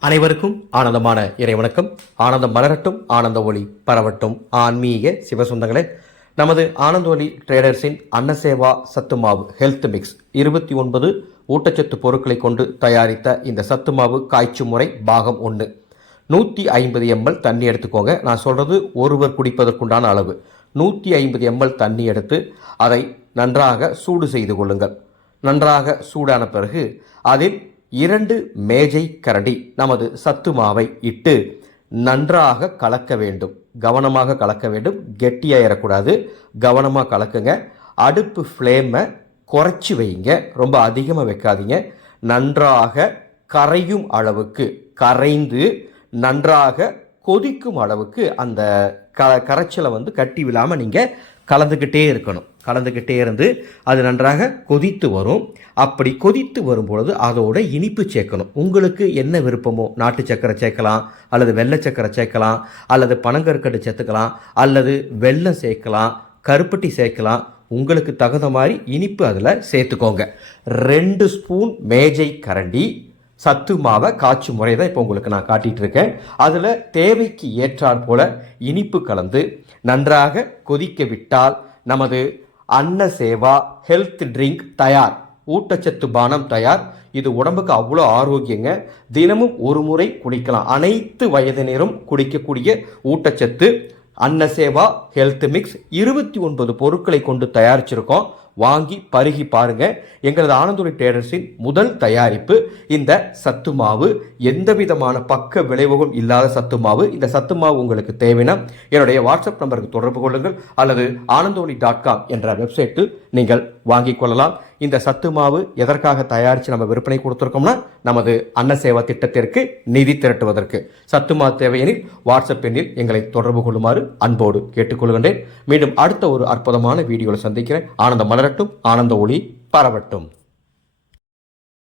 அனைவருக்கும் ஆனந்தமான இறைவணக்கம். ஆனந்தம் மலரட்டும் ஆனந்த ஒளி பரவட்டும். ஆன்மீக சிவசுந்தங்களே நமது ஆனந்த ஒளி ட்ரேடர்ஸின் அன்னசேவா சத்துமாவு ஹெல்த் மிக்ஸ் இருபத்தி ஒன்பது ஊட்டச்சத்து பொருட்களை கொண்டு தயாரித்த இந்த சத்துமாவு காய்ச்சும் முறை பாகம் ஒன்று நூற்றி ஐம்பது எம்எல் தண்ணி எடுத்துக்கோங்க. நான் சொல்கிறது ஒருவர் குடிப்பதற்குண்டான அளவு. நூற்றி ஐம்பது எம்எல் தண்ணி எடுத்து அதை நன்றாக சூடு செய்து கொள்ளுங்கள். நன்றாக சூடான பிறகு அதில் இரண்டு மேஜை கரண்டி நமது சத்து மாவை இட்டு நன்றாக கலக்க வேண்டும். கவனமாக கலக்க வேண்டும். கெட்டியாயிடக்கூடாது கவனமாக கலக்குங்க. அடுப்பு ஃப்ளேமை குறைச்சி வைங்க. ரொம்ப அதிகமாக வைக்காதீங்க. நன்றாக கரையும் அளவுக்கு கரைந்து நன்றாக கொதிக்கும் அளவுக்கு அந்த க கரைச்சலை வந்து கட்டி விழாமல் நீங்கள் கலந்துக்கிட்டே இருக்கணும். கலந்துக்கிட்டே இருந்து அது நன்றாக கொதித்து வரும். அப்படி கொதித்து வரும்பொழுது அதோட இனிப்பு சேர்க்கணும். உங்களுக்கு என்ன விருப்பமோ நாட்டு சக்கரை சேர்க்கலாம் அல்லது வெள்ளை சக்கரை சேர்க்கலாம் அல்லது பனங்கற்கண்டு சேர்த்துக்கலாம் அல்லது வெள்ளம் சேர்க்கலாம் கருப்பட்டி சேர்க்கலாம் உங்களுக்கு தகுந்த மாதிரி இனிப்பு அதில் சேர்த்துக்கோங்க. ரெண்டு ஸ்பூன் மேஜை கரண்டி சத்து மாவை காய்ச்சி முறை தான் இப்போ உங்களுக்கு நான் காட்டிகிட்டு இருக்கேன். அதில் தேவைக்கு ஏற்றாற் போல இனிப்பு கலந்து நன்றாக கொதிக்க விட்டால் நமது அன்ன சேவா ஹெல்த் ட்ரிங்க் தயார். ஊட்டச்சத்து பானம் தயார். இது உடம்புக்கு அவ்வளோ ஆரோக்கியங்க. தினமும் ஒரு முறை குடிக்கலாம். அனைத்து வயதினரும் குடிக்கக்கூடிய ஊட்டச்சத்து அன்னசேவா ஹெல்த் மிக்ஸ் இருபத்தி ஒன்பது பொருட்களை கொண்டு தயாரிச்சிருக்கோம். வாங்கி பருகி பாருங்க. எங்களது ஆனந்துரை டேடர்ஸின் முதல் தயாரிப்பு இந்த சத்து மாவு. எந்த விதமான பக்க விளைவுகளும் இல்லாத சத்து மாவு. இந்த சத்து மாவு உங்களுக்கு தேவைன்னா என்னுடைய வாட்ஸ்அப் நம்பருக்கு தொடர்பு கொள்ளுங்கள் அல்லது ஆனந்தோனி டாட் காம் என்ற வெப்சைட்டில் நீங்கள் வாங்கிக் கொள்ளலாம். இந்த சத்து மாவு எதற்காக தயாரித்து நம்ம விற்பனை கொடுத்துருக்கோம்னா நமது அன்னசேவா திட்டத்திற்கு நிதி திரட்டுவதற்கு. சத்து மாவு தேவையெனில் வாட்ஸ்அப் எண்ணில் எங்களை தொடர்பு கொள்ளுமாறு அன்போடு கேட்டுக்கொள்கின்றேன். மீண்டும் அடுத்த ஒரு அற்புதமான வீடியோவில் சந்திக்கிறேன். ஆனந்த மலரட்டும் ஆனந்த ஒளி பரவட்டும்.